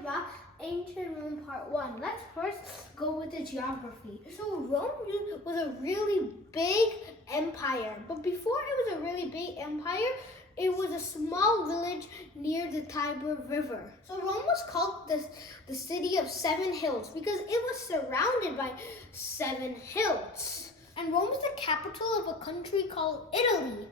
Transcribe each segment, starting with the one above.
about ancient Rome part 1. Let's first go with the geography. So Rome was a really big empire, but before it was a really big empire, it was a small village near the Tiber River. So Rome was called the city of 7 hills because it was surrounded by 7 hills. And Rome was the capital of a country called Italy.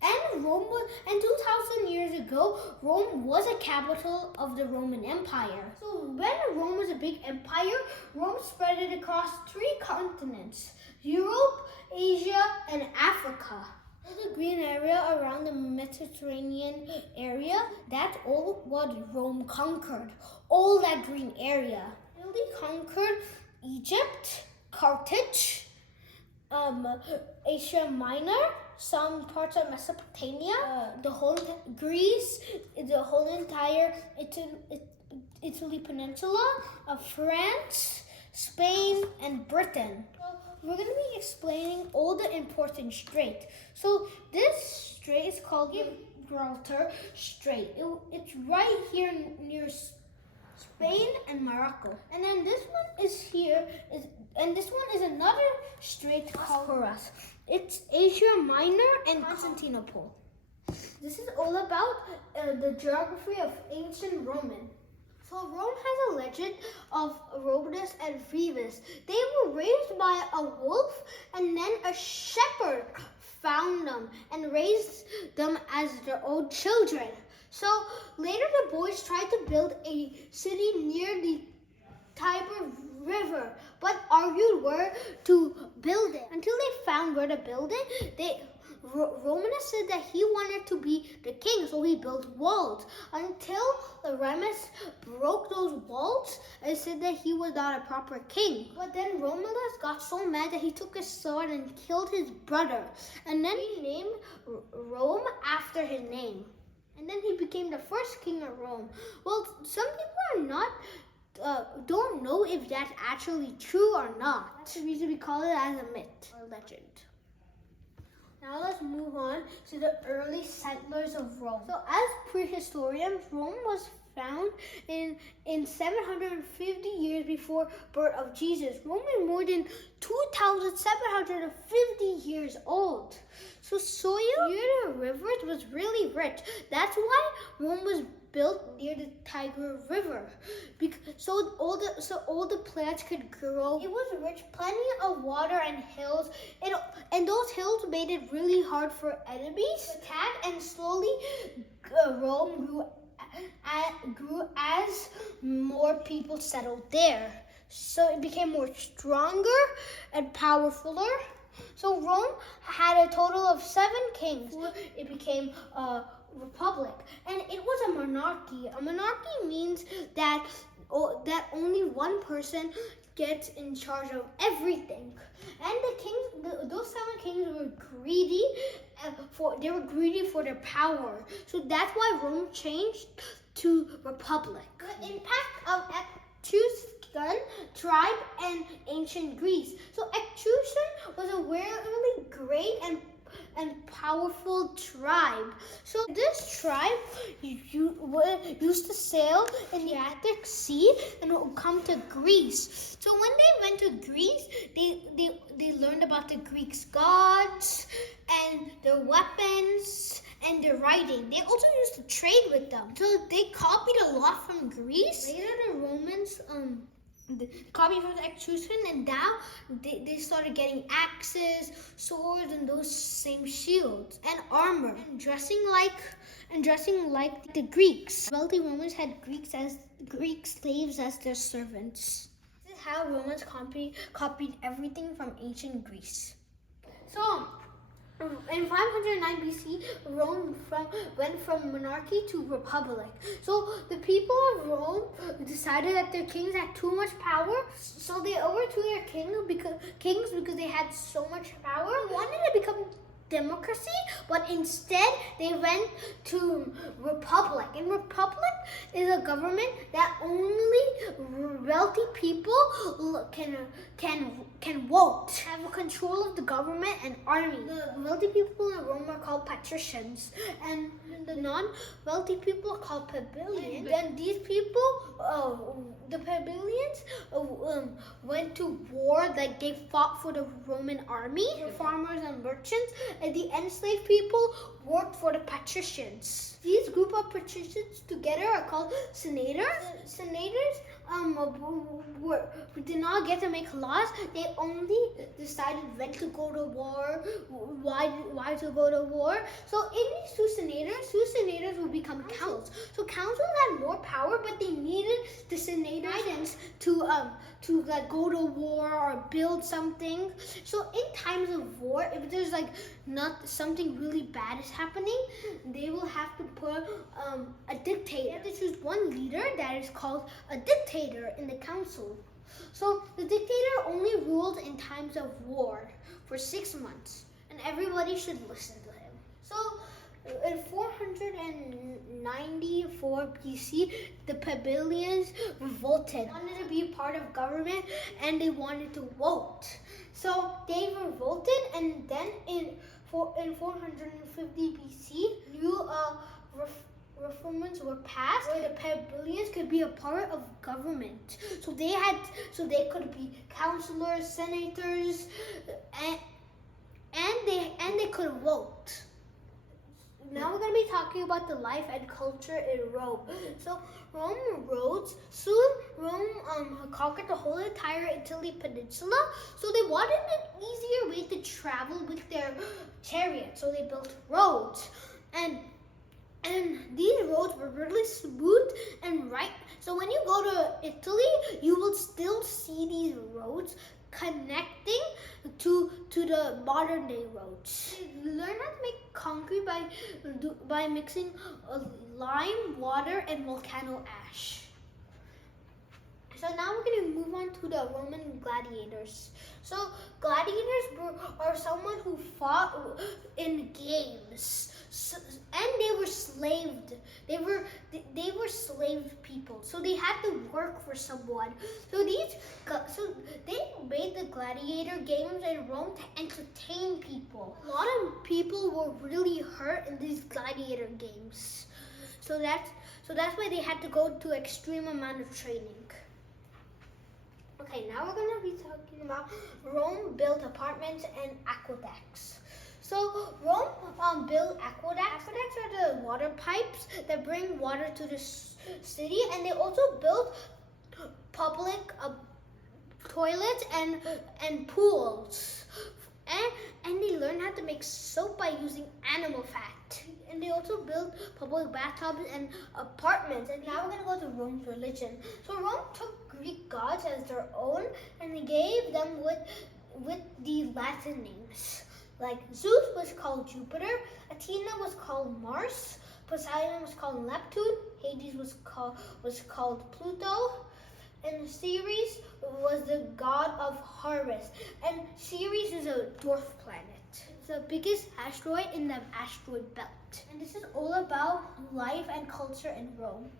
And 2,000 years ago, Rome was a capital of the Roman Empire. So when Rome was a big empire, Rome spread it across 3 continents: Europe, Asia, and Africa. The green area around the Mediterranean area, that's all what Rome conquered. All that green area. Italy conquered Egypt, Carthage, Asia Minor, some parts of Mesopotamia, the whole Greece, the whole entire Italy peninsula, France, Spain, and Britain. We're going to be explaining all the important straits. So this strait is called Gibraltar Strait. It's right here near Spain and Morocco. And then this one is here, and this one is another strait called Bosporus. It's Asia Minor and Constantinople. This is all about the geography of ancient Roman. So Rome has a legend of Romulus and Remus. They were raised by a wolf, and then a shepherd found them and raised them as their own children. So later the boys tried to build a city near the Tiber River, but argued where to build it. Until they found where to build it, Romanus said that he wanted to be the king, so he built walls. Until Remus broke those walls and said that he was not a proper king. But then Romulus got so mad that he took his sword and killed his brother. And then he named Rome after his name. And then he became the first king of Rome. Well, some people don't know if that's actually true or not. That's the reason we call it as a myth or legend. Now let's move on to the early settlers of Rome. So as prehistorians, Rome was found in 750 years before birth of Jesus. Rome is more than 2,750 years old. So soil near the rivers was really rich. That's why Rome was built near the Tiber River, so all the plants could grow. It was rich, plenty of water and hills, and those hills made it really hard for enemies to attack. And slowly, Rome grew as more people settled there. So it became more stronger and powerfuler. So Rome had a total of 7 kings. It became a republic, and it was a monarchy. A monarchy means that only one person gets in charge of everything. And those 7 kings were greedy. They were greedy for their power. So that's why Rome changed to republic. The impact of Etruscan tribe and ancient Greece. So Etruscan was a really great and powerful tribe. So this tribe used to sail in the Adriatic Sea and would come to Greece. So when they went to Greece, they learned about the Greek gods and their weapons and their writing. They also used to trade with them. So they copied a lot from Greece. Later the Romans copied from the Etruscan, and now they started getting axes, swords, and those same shields and armor, and dressing like the Greeks. Wealthy Romans had Greek slaves as their servants. This is how Romans copied everything from ancient Greece. So in 509 BC, Rome went from monarchy to republic. So the people of Rome decided that their kings had too much power, so they overthrew their kings because they had so much power. They wanted to become democracy, but instead they went to republic. And republic is a government that only wealthy people can vote, have control of the government and army. The wealthy people in Rome are called patricians, and the non-wealthy people are called plebeians. Then these people, the plebeians, went to war, like they fought for the Roman army. The farmers and merchants, and the enslaved people worked for the patricians. These group of patricians together are called senators. Senators did not get to make laws. They only decided when to go to war, why to go to war. So in these two senators will become councils. So councils had more power, but they needed the senators' guidance to like go to war or build something. So in times of war, if there's like not something really bad is happening, they will have to put a dictator. They have to choose one leader that is called a dictator in the council. So the dictator only ruled in times of war for 6 months, and everybody should listen to him. So in 494 BC, the plebeians revolted, wanted to be part of government, and they wanted to vote. So they revolted, and then in 450 BC, new reforms were passed where the plebeians could be a part of government. So they could be councillors, senators, and they could vote. Now we're going to be talking about the life and culture in Rome. So Rome rose. Soon Rome conquered the whole entire Italy peninsula. So they wanted an easier way to travel with their chariots. So they built roads. And these roads were really smooth and right. So when you go to Italy, you will still see these roads connecting to the modern day roads. Learn how to make concrete by mixing lime, water, and volcano ash. So now we're going to move on to the Roman gladiators. So gladiators are someone who fought in games, and they were slaved. They were slave people. So they had to work for someone. So they made the gladiator games in Rome to entertain people. A lot of people were really hurt in these gladiator games. So that's why they had to go to extreme amount of training. Okay, now we're going to be talking about Rome built apartments and aqueducts. So Rome built aqueducts. Aqueducts are the water pipes that bring water to the city, and they also built public toilets and pools. And they learned how to make soap by using animal fat. And they also built public bathtubs and apartments. And now we're going to go to Rome's religion. So Rome took Greek gods as their own, and they gave them with the Latin names. Like Zeus was called Jupiter, Athena was called Mars, Poseidon was called Neptune, Hades was called Pluto, and Ceres was the god of harvest. And Ceres is a dwarf planet. It's the biggest asteroid in the asteroid belt. And this is all about life and culture in Rome.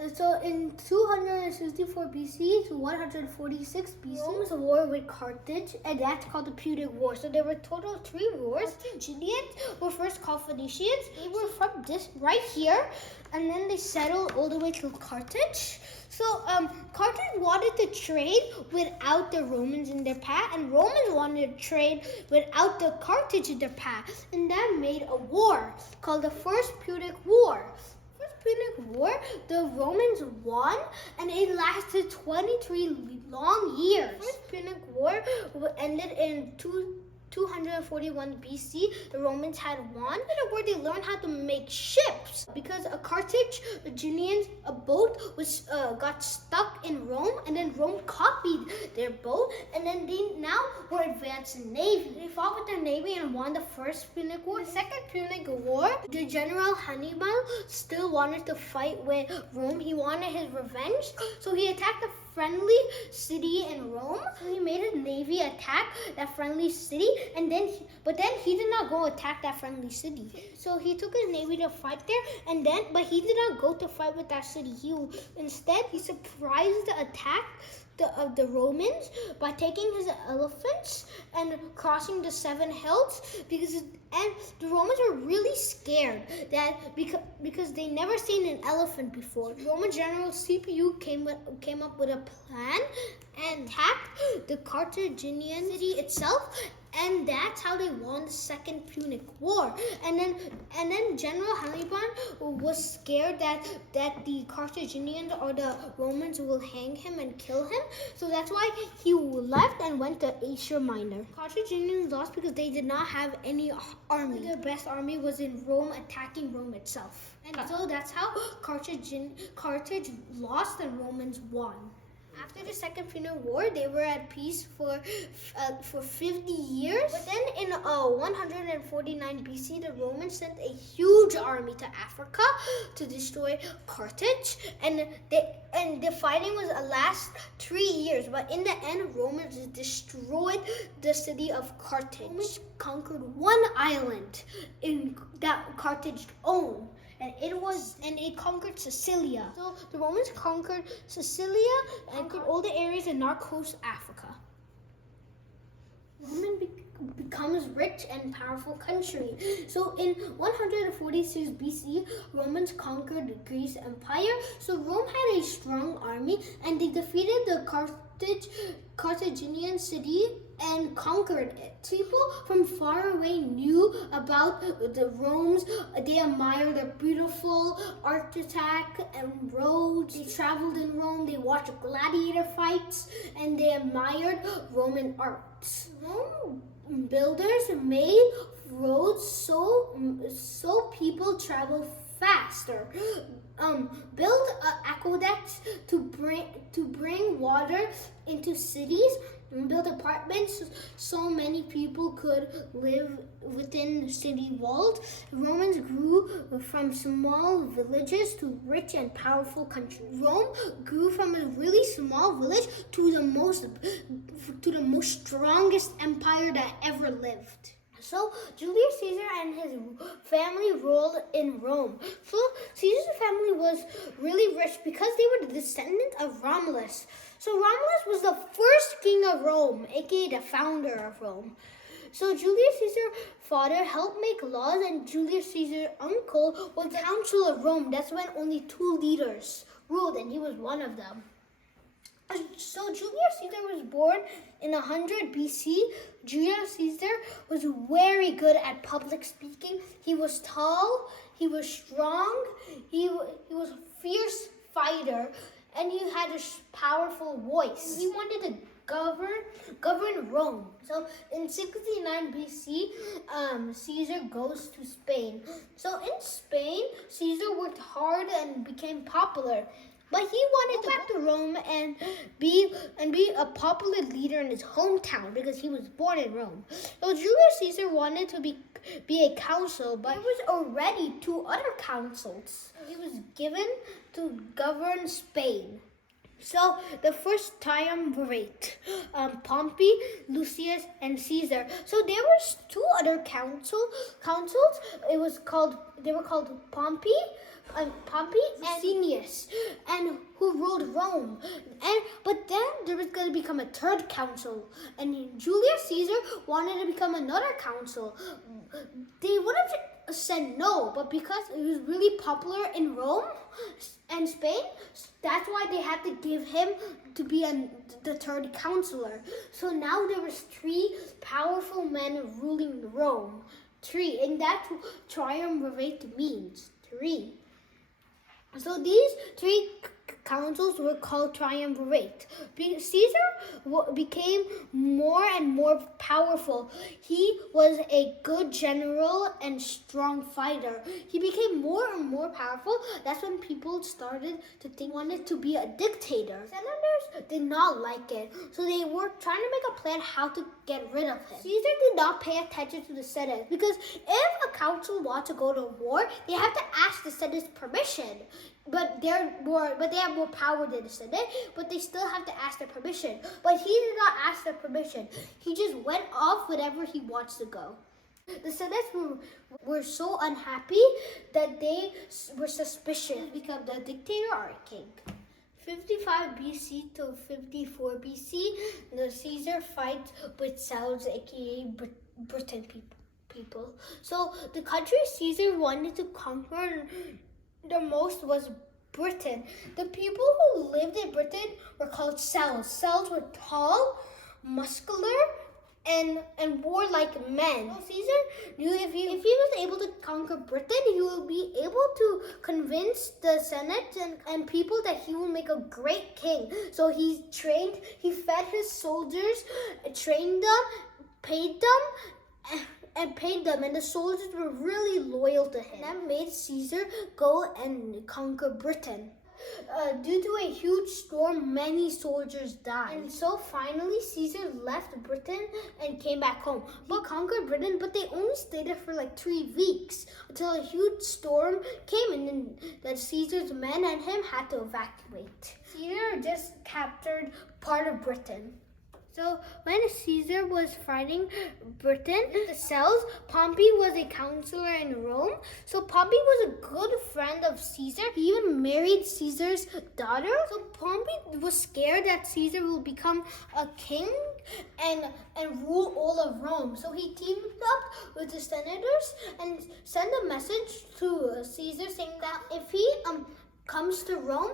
And so in 264 BC to 146 BC, Rome's war with Carthage, and that's called the Punic War. So there were a total of 3 wars. Carthaginians were first called Phoenicians. They were from this right here, and then they settled all the way to Carthage. So Carthage wanted to trade without the Romans in their path, and Romans wanted to trade without the Carthage in their path, and that made a war called the First Punic War. Punic War, the Romans won, and it lasted 23 long years. The First Punic War ended in 241 BC. The Romans had won. In the war, they learned how to make ships because a Carthaginian boat got stuck in Rome, and then Rome copied their boat, and then they now were advanced navy. They fought with their navy and won the First Punic War. The Second Punic War, the general Hannibal still wanted to fight with Rome. He wanted his revenge, so he attacked the friendly city in Rome. So he made a navy attack that friendly city, and then he did not go attack that friendly city. So he took his navy to fight there, but he did not go to fight with that city. Instead he surprised the attack of the Romans by taking his elephants and crossing the 7 hills, and the Romans were really scared because they never seen an elephant before. Roman general CPU came up with a plan and attacked the Carthaginian city itself, and that's how they won the Second Punic War. And then General Hannibal was scared that the Carthaginians or the Romans will hang him and kill him. So that's why he left and went to Asia Minor. Carthaginians lost because they did not have any army. Their best army was in Rome, attacking Rome itself. And so that's how Carthage lost and Romans won. After the Second Punic War, they were at peace for 50 years. But then in 149 BC, the Romans sent a huge army to Africa to destroy Carthage, and the fighting was last 3 years. But in the end, Romans destroyed the city of Carthage. Romans conquered one island that Carthage owned. And it conquered Sicilia. So the Romans conquered Sicilia and conquered all the areas in North Coast Africa. Rome becomes rich and powerful country. So in 146 BC, Romans conquered the Greece Empire. So Rome had a strong army, and they defeated the Carthaginian city and conquered it. People from far away knew about the Romans. They admired their beautiful architecture and roads. They traveled in Rome. They watched gladiator fights, and they admired Roman arts. Rome builders made roads so people travel faster. Build aqueducts to bring water into cities, and build apartments so many people could live within the city walls. Romans grew from small villages to rich and powerful country. Rome grew from a really small village to the most strongest empire that ever lived. So Julius Caesar and his family ruled in Rome. So Caesar's family was really rich because they were the descendant of Romulus. So Romulus was the first king of Rome, aka the founder of Rome. So Julius Caesar's father helped make laws, and Julius Caesar's uncle was the Council of Rome. That's when only 2 leaders ruled, and he was one of them. So Julius Caesar was born in 100 BC. Julius Caesar was very good at public speaking. He was tall, he was strong, he was a fierce fighter, and he had a powerful voice. He wanted to govern Rome. So in 69 BC, Caesar goes to Spain. So in Spain, Caesar worked hard and became popular. But he wanted to go back to Rome and be a popular leader in his hometown because he was born in Rome. So Julius Caesar wanted to be a consul, but there was already 2 other consuls. He was given to govern Spain. So the first triumvirate, Pompey, Lucius, and Caesar. So there was 2 other consuls. They were called Pompey and Licinius, and who ruled Rome. But then there was going to become a 3rd council, and Julius Caesar wanted to become another council. They would have said no, but because it was really popular in Rome and Spain, that's why they had to give him to be the 3rd counselor. So now there was 3 powerful men ruling Rome. 3, and that's what triumvirate means. 3. So these 3 councils were called triumvirate. Caesar became more and more powerful. He was a good general and strong fighter. He became more and more powerful. That's when people started to think he wanted to be a dictator. Senators did not like it, so they were trying to make a plan how to get rid of him. Caesar did not pay attention to the Senate because if a council wants to go to war, they have to ask the Senate's permission. but they have more power than the Senate, but they still have to ask their permission. But he did not ask their permission. He just went off whenever he wants to go. The Senates were so unhappy that they were suspicious to become the dictator or king. 55 BC to 54 BC, the Caesar fights with Celts, aka Britain people. So the country Caesar wanted to conquer the most was Britain. The people who lived in Britain were called Celts. Celts were tall, muscular, and wore like men. So Caesar knew if he was able to conquer Britain, he would be able to convince the Senate and people that he will make a great king. So he fed his soldiers, trained them, paid them, and the soldiers were really loyal to him. And that made Caesar go and conquer Britain. Due to a huge storm, many soldiers died. And so finally, Caesar left Britain and came back home. He conquered Britain, but they only stayed there for like 3 weeks until a huge storm came, and then that Caesar's men and him had to evacuate. Caesar just captured part of Britain. So when Caesar was fighting Britain, the Celts, Pompey was a counselor in Rome. So Pompey was a good friend of Caesar. He even married Caesar's daughter. So Pompey was scared that Caesar will become a king and rule all of Rome. So he teamed up with the senators and sent a message to Caesar saying that if he comes to Rome,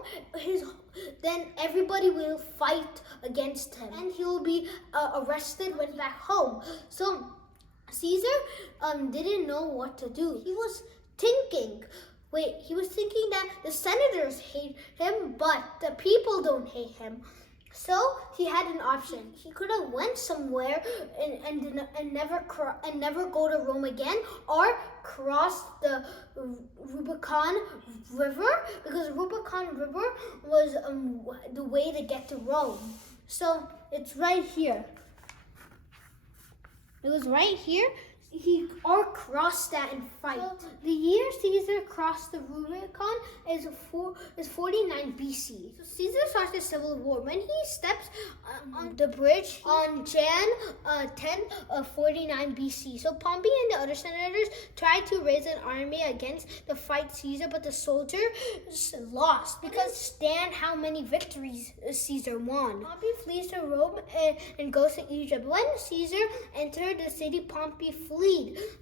then everybody will fight against him and he will be arrested when back home. So Caesar didn't know what to do. He was thinking that the senators hate him, but the people don't hate him. So he had an option. He could have went somewhere and never go to Rome again, or cross the Rubicon River, because Rubicon River was the way to get to Rome. So it's right here. It was right here. He or crossed that and fight. So the year Caesar crossed the Rubicon is 49 BC. So Caesar starts the civil war when he steps on the bridge on Jan 10 49 BC. So Pompey and the other senators tried to raise an army against the fight Caesar, but the soldiers lost because stand how many victories Caesar won. Pompey flees to Rome and goes to Egypt. When Caesar entered the city, Pompey fled.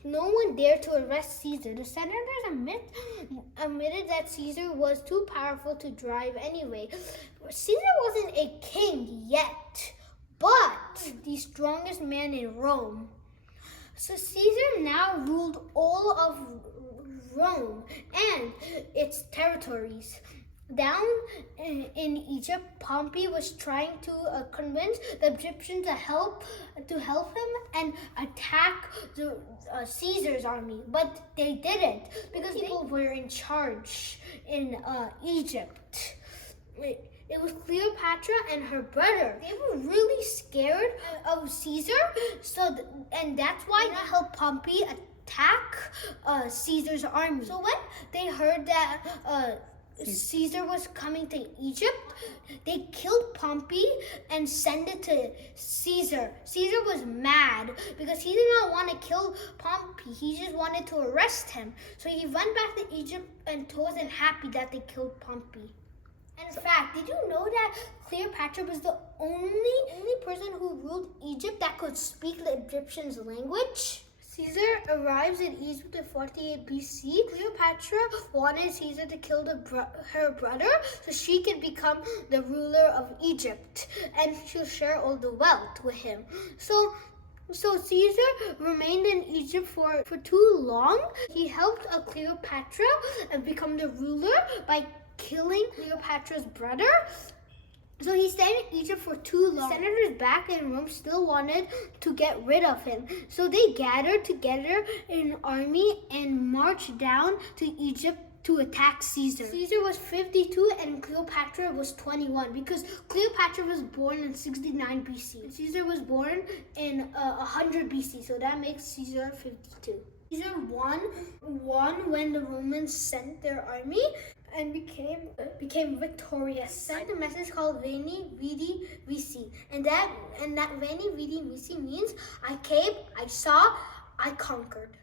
No one dared to arrest Caesar. The senators admitted that Caesar was too powerful to drive anyway. Caesar wasn't a king yet, but the strongest man in Rome. So Caesar now ruled all of Rome and its territories. Down in Egypt, Pompey was trying to convince the Egyptians to help him and attack the Caesar's army, but they didn't because people were in charge in Egypt. It was Cleopatra and her brother. They were really scared of Caesar, and that's why they helped Pompey attack Caesar's army. So when they heard that Caesar was coming to Egypt, they killed Pompey and sent it to Caesar. Caesar was mad because he did not want to kill Pompey. He just wanted to arrest him. So he went back to Egypt and wasn't happy that they killed Pompey. And in fact, did you know that Cleopatra was the only person who ruled Egypt that could speak the Egyptians' language? Caesar arrives in Egypt in 48 BC. Cleopatra wanted Caesar to kill her brother so she could become the ruler of Egypt and she'll share all the wealth with him. So Caesar remained in Egypt for too long. He helped Cleopatra become the ruler by killing Cleopatra's brother. So he stayed in Egypt for too long. Senators back in Rome still wanted to get rid of him. So they gathered together an army and marched down to Egypt to attack Caesar. Caesar was 52 and Cleopatra was 21 because Cleopatra was born in 69 BC. Caesar was born in 100 BC, so that makes Caesar 52. Caesar won when the Romans sent their army and became victorious. Sent a message called Veni Vidi Vici, and that Veni Vidi Vici means I came, I saw, I conquered.